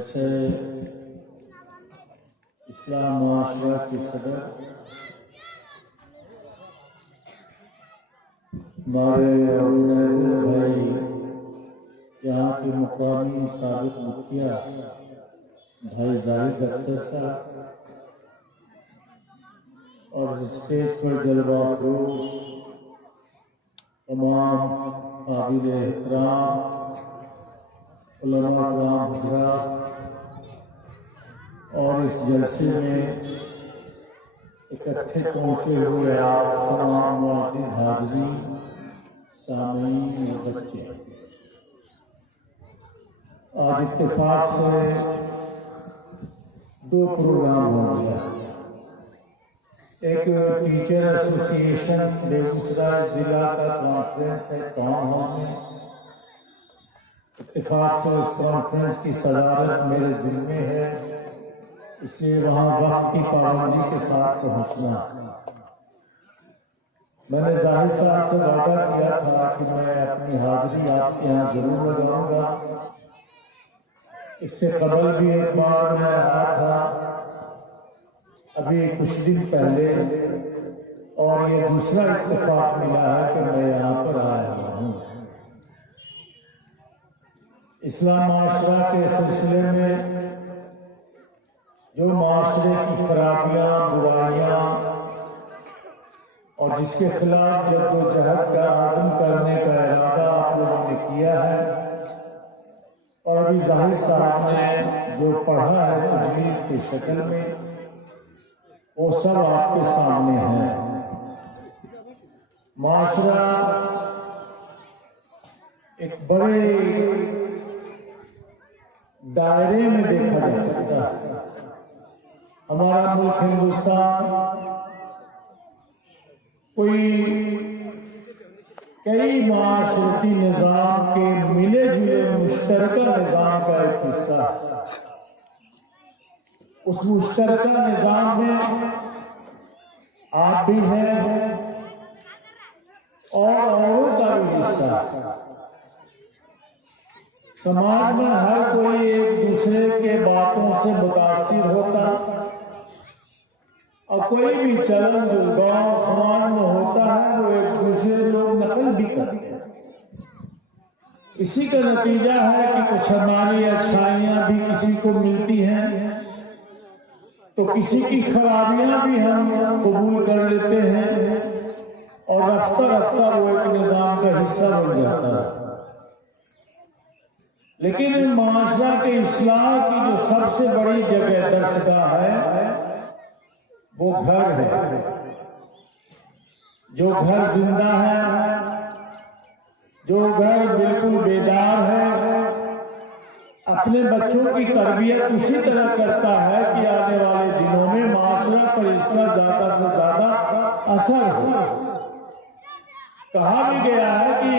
جلسہ اسلام معاشرہ کے صدر ہمارے آرگنائزر بھائی، یہاں کے مقامی سابق مکھیا بھائی زاہد افسر صاحب، اور اسٹیج پر جلوہ افروز تمام قابل احترام علماء کرام حضرات، اور اس جلسے میں اکٹھے پہنچے ہوئے آپ تمام معزز حاضرین، سامعین اور بچے، آج اتفاق سے دو پروگرام ہو گیا۔ ایک ٹیچر ایسوسی ایشن بیگوسرائے ضلع کا کانفرنس ہے ٹاؤن ہال میں۔ اتفاق سے اس کانفرنس کی صدارت میرے ذمے ہے، اس لیے وہاں وقت کی پابندی کے ساتھ پہنچنا۔ میں نے ظاہر صاحب سے وعدہ کیا تھا کہ میں اپنی حاضری آپ کے یہاں ضرور لگاؤں گا۔ اس سے قبل بھی ایک بار میں آیا تھا، ابھی کچھ دن پہلے، اور یہ دوسرا اتفاق ملا ہے کہ میں یہاں پر آیا ہوں۔ اسلام معاشرہ کے سلسلے میں جو معاشرے کی خرابیاں، برائیاں اور جس کے خلاف جد و جہد کا عزم کرنے کا ارادہ آپ لوگوں نے کیا ہے، اور ابھی ظاہر صاحب نے جو پڑھا ہے تجویز کی شکل میں، وہ سب آپ کے سامنے ہے۔ معاشرہ ایک بڑے دائرے میں دیکھا جا سکتا ہے۔ ہمارا ملک ہندوستان کئی معاشرتی نظام کے ملے جلے مشترکہ نظام کا ایک حصہ ہے۔ اس مشترکہ نظام میں آپ بھی ہیں اور اوروں کا بھی حصہ ہے۔ سماج میں ہر کوئی ایک دوسرے کے باتوں سے متاثر ہوتا، اور کوئی بھی چلن جو گاؤں سماج میں ہوتا ہے وہ ایک دوسرے لوگ نقل بھی کرتے ہیں۔ اسی کا نتیجہ ہے کہ کچھ ہماری اچھائیاں بھی کسی کو ملتی ہیں تو کسی کی خرابیاں بھی ہم قبول کر لیتے ہیں، اور رفتہ رفتہ وہ ایک نظام کا حصہ بن جاتا ہے۔ لیکن معاشرہ کے اصلاح کی جو سب سے بڑی جگہ درسگاہ ہے وہ گھر ہے۔ جو گھر زندہ ہے، جو گھر بالکل بیدار ہے، اپنے بچوں کی تربیت اسی طرح کرتا ہے کہ آنے والے دنوں میں معاشرہ پر اس کا زیادہ سے زیادہ اثر ہو۔ کہا بھی گیا ہے کہ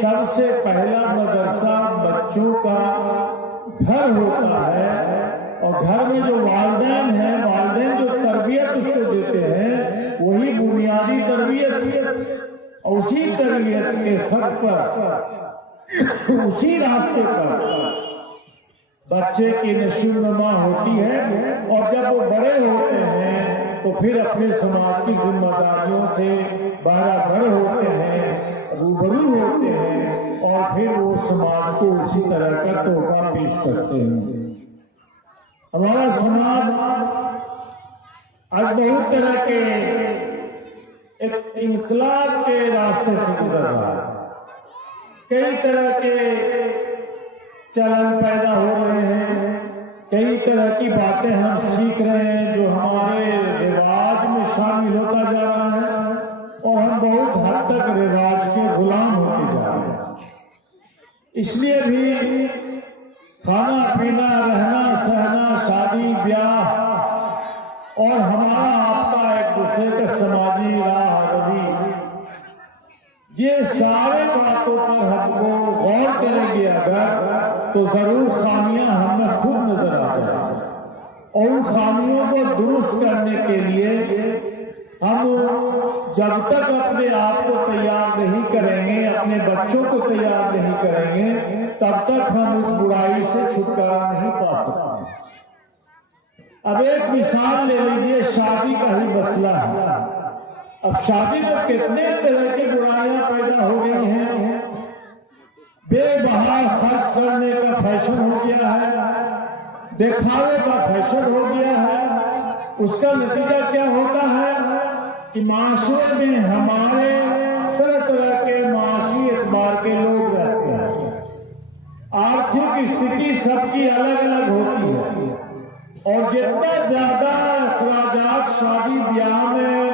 سب سے پہلا مدرسہ بچوں کا گھر ہوتا ہے، اور گھر میں جو والدین ہیں، والدین جو تربیت اس کو دیتے ہیں، وہی بنیادی تربیت ہے۔ اور اسی تربیت کے خط پر، اسی راستے پر بچے کی نشوونما ہوتی ہے، اور جب وہ بڑے ہوتے ہیں تو پھر اپنے سماج کی ذمہ داریوں سے بہرہ بر ہوتے ہیں، روبرو ہوتے ہیں، اور پھر وہ سماج کو اسی طرح کا تحفہ پیش کرتے ہیں۔ ہمارا سماج آج بہت طرح کے ایک انقلاب کے راستے سے گزر رہا ہے۔ کئی طرح کے چلن پیدا ہو رہے ہیں، کئی طرح کی باتیں ہم سیکھ رہے ہیں جو ہمارے رواج میں شامل ہوتا جا رہا ہے، اور ہم بہت حد تک رواج کے غلام ہوتے جا رہے ہیں۔ اس لیے بھی کھانا پینا، رہنا سہنا، شادی بیاہ، اور ہمارا آپ کا ایک دوسرے کا سماجی راہ روی، یہ سارے باتوں پر ہم کو غور کریں گے اگر، تو ضرور خامیاں ہمیں خود نظر آ جائیں، اور ان خامیوں کو درست کرنے کے لیے ہم جب تک اپنے آپ کو تیار نہیں کریں گے، اپنے بچوں کو تیار نہیں کریں گے، تب تک ہم اس برائی سے چھٹکارا نہیں پا سکتے۔ اب ایک مثال لے لیجئے، شادی کا ہی مسئلہ ہے۔ اب شادی میں کتنے طرح کی برائیاں پیدا ہو گئی ہیں، بے بہا خرچ کرنے کا فیشن ہو گیا ہے، دکھاوے کا فیشن ہو گیا ہے۔ اس کا نتیجہ کیا ہوتا ہے کہ معاشرے میں ہمارے طرح طرح کے معاشی اعتبار کے لوگ رہتے ہیں، آرتھک استھتی سب کی الگ الگ ہوتی ہے، اور جتنا زیادہ اخراجات شادی بیاہ میں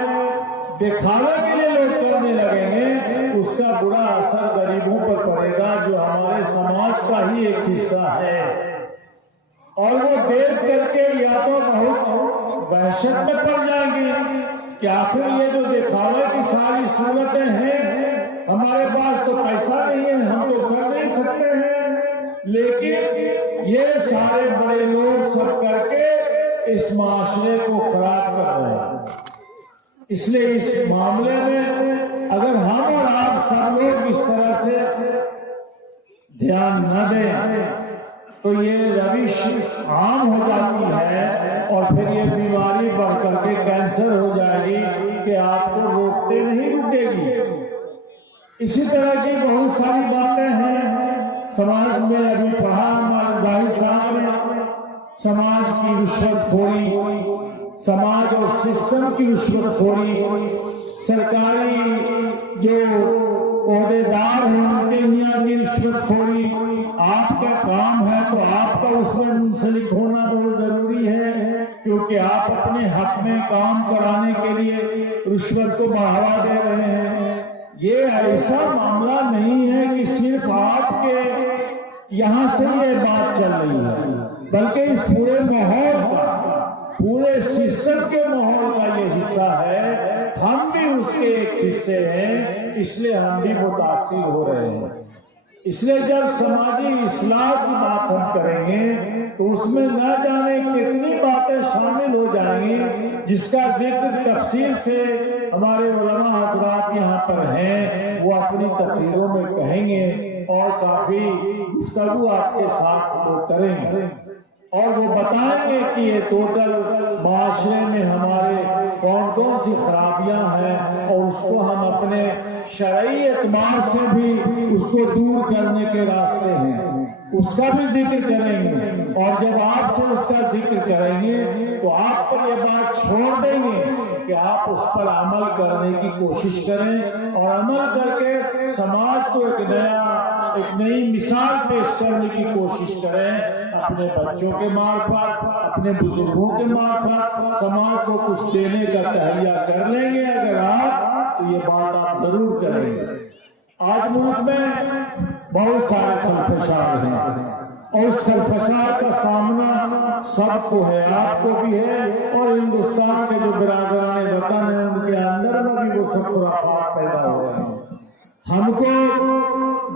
دکھاوے کے لیے لوگ کرنے لگیں گے، اس کا برا اثر غریبوں پر پڑے گا، جو ہمارے سماج کا ہی ایک حصہ ہے، اور وہ دیکھ کر کے یا تو بہت وحشت میں پڑ جائیں گے کہ آخر یہ جو دکھاوے کی ساری صورتیں ہیں، ہمارے پاس تو پیسہ نہیں ہے، ہم تو کر نہیں سکتے ہیں، لیکن یہ سارے بڑے لوگ سب کر کے اس معاشرے کو خراب کر رہے ہیں۔ اس لیے اس معاملے میں اگر ہم اور آپ سب لوگ اس طرح سے دھیان نہ دیں تو یہ روش عام ہو جاتی ہے، اور پھر یہ بیماری بڑھ کر کے کینسر ہو جائے گی کہ آپ کو روکتے نہیں رکے گی۔ اسی طرح کی بہت ساری باتیں ہیں سماج میں، ابھی پڑھا ہمارے ظاہر صاحب نے، سماج کی رشوت خوری، سماج اور سسٹم کی رشوت خوری، سرکاری جو عہدیدار ہیں ان کے یہاں کی رشوت خوری۔ آپ کا کام ہے تو آپ کا اس میں منسلک ہونا بہت ضروری ہے، کیونکہ آپ اپنے حق میں کام کرانے کے لیے رشوت کو بڑھاوا دے رہے ہیں۔ یہ ایسا معاملہ نہیں ہے کہ صرف آپ کے یہاں سے یہ بات چل رہی ہے، بلکہ اس پورے ماحول کا، پورے سسٹم کے ماحول کا یہ حصہ ہے۔ ہم بھی اس کے ایک حصے ہیں، اس لیے ہم بھی متاثر ہو رہے ہیں۔ اس لیے جب سماجی اصلاح کی بات ہم کریں گے تو اس میں نہ جانے کتنی باتیں شامل ہو جائیں گی، جس کا ذکر تفصیل سے ہمارے علماء حضرات یہاں پر ہیں، وہ اپنی تقریروں میں کہیں گے اور کافی گفتگو آپ کے ساتھ وہ کریں گے، اور وہ بتائیں گے کہ یہ ٹوٹل معاشرے میں ہمارے کون کون سی خرابیاں ہیں، اور اس کو ہم اپنے شرعی اعتبار سے بھی اس کو دور کرنے کے راستے ہیں، اس کا بھی ذکر کریں گے۔ اور جب آپ سے اس کا ذکر کریں گے تو آپ پر یہ بات چھوڑ دیں گے کہ آپ اس پر عمل کرنے کی کوشش کریں، اور عمل کر کے سماج کو ایک نئی مثال پیش کرنے کی کوشش کریں، اپنے بچوں کے معرفت، اپنے بزرگوں کے معرفت، سماج کو کچھ دینے کا تہیہ کر لیں گے اگر آپ، تو یہ بات آپ ضرور کریں گے۔ آج ملک میں بہت سارے خلفشار ہیں، اور اس خلفشار کا سامنا سب کو ہے، آپ کو بھی ہے، اور ہندوستان کے جو برادران وطن ہیں ان کے اندر میں بھی وہ سب خرافات پیدا ہو رہے ہیں۔ ہم کو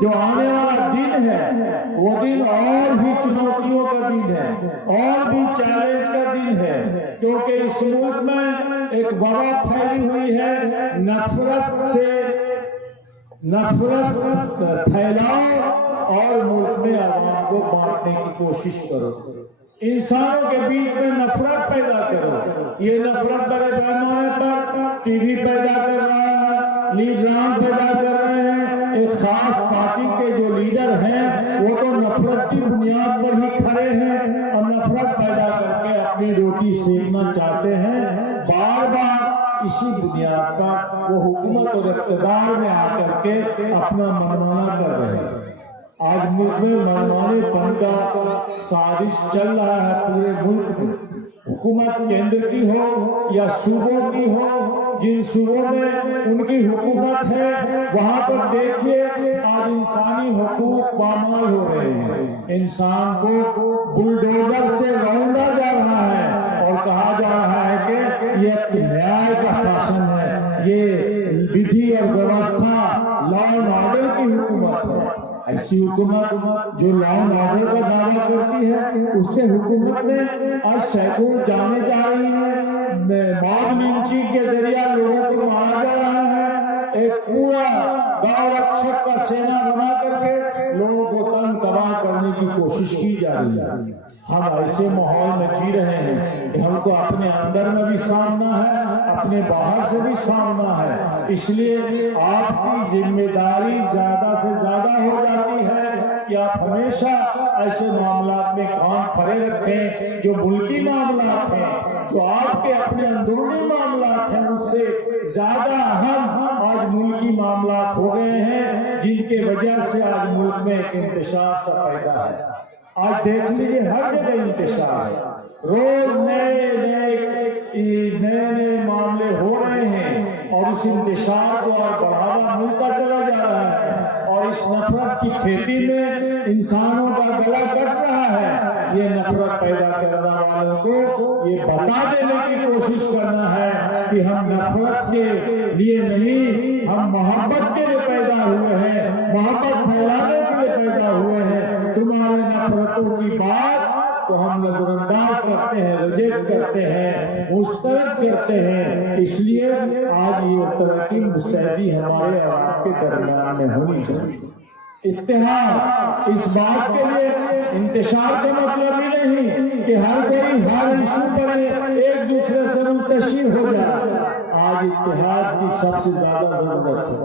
جو آنے والا دن ہے وہ دن اور بھی چنوتیوں کا دن ہے، اور بھی چیلنج کا دن ہے، کیونکہ اس ملک میں ایک وبا پھیلی ہوئی ہے، نفرت پھیلاؤ اور ملک میں عوام کو بانٹنے کی کوشش کرو، انسانوں کے بیچ میں نفرت پیدا کرو۔ یہ نفرت بڑے پیمانے پر ٹی وی پیدا کر رہا ہے، لیڈران پیدا کر رہے ہیں، ایک خاص پارٹی کے جو لیڈر ہیں وہ تو نفرت کی بنیاد پر ہی کھڑے ہیں، اور نفرت پیدا کر کے اپنی روٹی سیننا چاہتے ہیں۔ بار بار اسی بنیاد پر وہ حکومت اور اقتدار میں آ کر کے اپنا منمانا کر رہے ہیں۔ آج ملک میں منمانے پن کا سازش چل رہا ہے پورے ملک میں، حکومت کیندر کی ہو یا صوبوں کی ہو، جن صوبوں میں ان کی حکومت ہے وہاں پر دیکھیے آج انسانی حقوق پامال ہو رہے ہیں، انسان کو بلڈوزر سے روندا جا رہا ہے، اور کہا جا رہا ہے کہ یہ ایک نیائے کا شاسن ہے، یہ ودھی اور ویوستھا، لا اینڈ آرڈر کی حکومت ہے۔ ایسی حکومت جو لا اینڈ آرڈر کا دعویٰ کرتی ہے، اس کے حکومت میں آج سینکڑوں جانیں جا رہی ہیں، موب لنچنگ کے ذریعہ لوگوں کو مارا جا رہا ہے، ایک پورا گاؤں رکشک کا سینا بنا کر کے لوگوں کو تن تباہ کرنے کی کوشش کی جا رہی ہے۔ ہم ایسے ماحول میں جی رہے ہیں کہ ہم کو اپنے اندر میں بھی سامنا ہے، اپنے باہر سے بھی سامنا ہے، اس لیے آپ کی ذمہ داری زیادہ سے زیادہ ہو جاتی ہے کہ آپ ہمیشہ ایسے معاملات میں کان کھڑے رکھیں جو ملکی معاملات ہیں، جو آپ کے اپنے اندرونی معاملات ہیں، اس سے زیادہ اہم آج ملکی معاملات ہو گئے ہیں، جن کے وجہ سے آج ملک میں ایک انتشار سا پیدا ہے۔ آج دیکھ لیجیے ہر جگہ انتشار ہے، روز نئے معاملے ہو رہے ہیں اور اس انتشار کو اور بڑھاوا ملتا چلا جا رہا ہے، اور اس نفرت کی کھیتی میں انسانوں کا گلا کٹ رہا ہے۔ یہ نفرت پیدا کرنے والوں کو یہ بتا دینے کی کوشش کرنا ہے کہ ہم نفرت کے لیے نہیں، ہم محبت کے لیے پیدا ہوئے ہیں، محبت پھیلانے کے لیے پیدا ہوئے ہیں۔ تمہاری نفرتوں کی بات تو ہم نظر انداز کرتے ہیں، ریجیکٹ کرتے ہیں، مسترد کرتے ہیں۔ اس لیے آج یہ ترقی مستعدی ہمارے اور آپ کے درمیان میں ہونی چاہیے۔ اتحاد اس بات کے لیے انتشار کا مطلب ہی نہیں کہ ہر کوئی ہر ایشو پر ایک دوسرے سے منتشر ہو جائے۔ آج اتحاد کی سب سے زیادہ ضرورت ہے،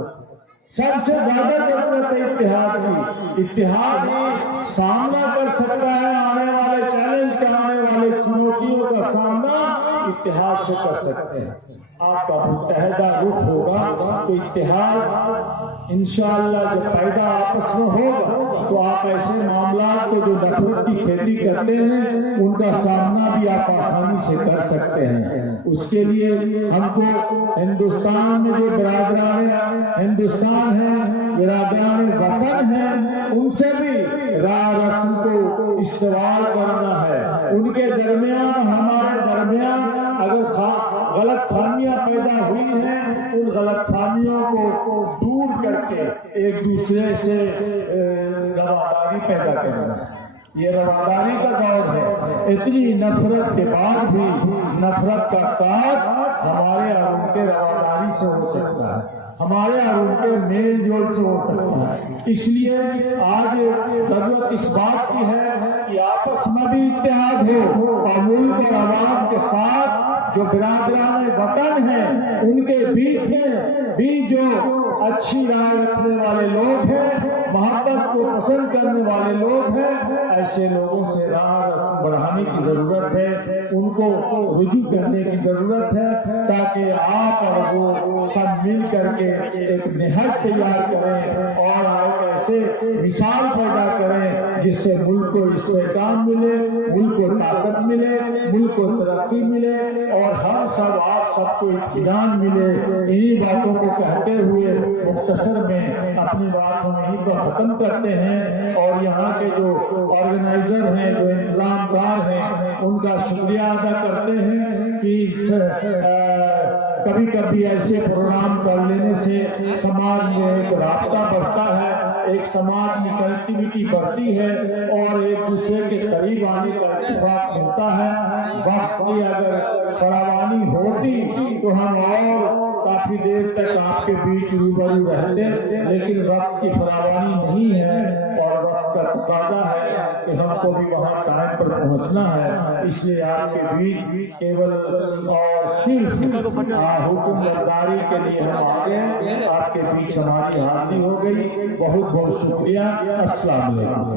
سب سے زیادہ ضرورت ہے اتحاد کی۔ اتحاد ہی سامنا کر سکتا ہے آنے والے چیلنج کا، آنے والے چنوتیوں کا سامنا اتحاد سے کر سکتے ہیں۔ آپ کا متحدہ رخ ہوگا تو اتحاد انشاءاللہ جب پیدا آپس میں ہوگا تو آپ ایسے معاملات کو جو نفرت کی کھیتی کرتے ہیں ان کا سامنا بھی آپ آسانی سے کر سکتے ہیں۔ اس کے لیے ہم کو ہندوستان میں جو برادران ہندوستان ہیں، برادران وطن ہیں، ان سے بھی راہ رسم کو استوار کرنا ہے۔ ان کے درمیان ہمارے درمیان اگر غلط فہمیاں پیدا ہوئی ہیں، ان غلط فہمیوں کو دور کر کے ایک دوسرے سے رواداری پیدا کرنا ہے۔ یہ رواداری کا دور ہے۔ اتنی نفرت کے بعد بھی نفرت کا کاٹ ہمارے اور ان کے رواداری سے ہو سکتا ہے، ہمارے اور ان کے میل جول سے ہو سکتا ہے۔ اس لیے آج ضرورت اس بات کی ہے کہ آپس میں بھی اتحاد ہو، اور ملک اور عوام کے ساتھ جو برادران وطن ہیں ان کے بیچ میں بھی جو اچھی رائے رکھنے والے لوگ ہیں، محبت کو پسند کرنے والے لوگ ہیں، ایسے لوگوں سے راہ رسم بڑھانے کی ضرورت ہے، ان کو رجوع کرنے کی ضرورت ہے، تاکہ آپ اور وہ سب مل کر کے ایک نہج تیار کریں اور ایک ایسے مثال پیدا کریں جس سے ملک کو استحکام ملے، ملک کو طاقت ملے، ملک کو ترقی ملے، اور ہم سب آپ سب کو اطمینان ملے۔ انہی باتوں کو کہتے ہوئے مختصر میں اپنی بات ہم یہیں پر ختم کرتے ہیں، اور یہاں کے جو آرگنائزر ہیں، جو انتظام کار ہیں، ان کا شکریہ ادا کرتے ہیں کہ کبھی کبھی ایسے پروگرام کر لینے سے سماج میں ایک رابطہ بڑھتا ہے، ایک سماج میں کنیکٹیویٹی بڑھتی ہے، اور ایک دوسرے کے قریب آنے کا اتفاق ملتا ہے۔ وقت کی اگر فراوانی ہوتی تو ہم اور کافی دیر تک آپ کے بیچ روبرو رہتے، لیکن وقت کی فراوانی نہیں ہے، اور وقت کا تقاضا ہے کہ ہم کو بھی وہاں ٹائم پر پہنچنا ہے۔ اس لیے آپ کے بیچ کیول اور صرف حکم برداری کے لیے ہم آگے، آپ کے بیچ ہماری حاضری ہو گئی۔ بہت بہت شکریہ۔ السلام علیکم۔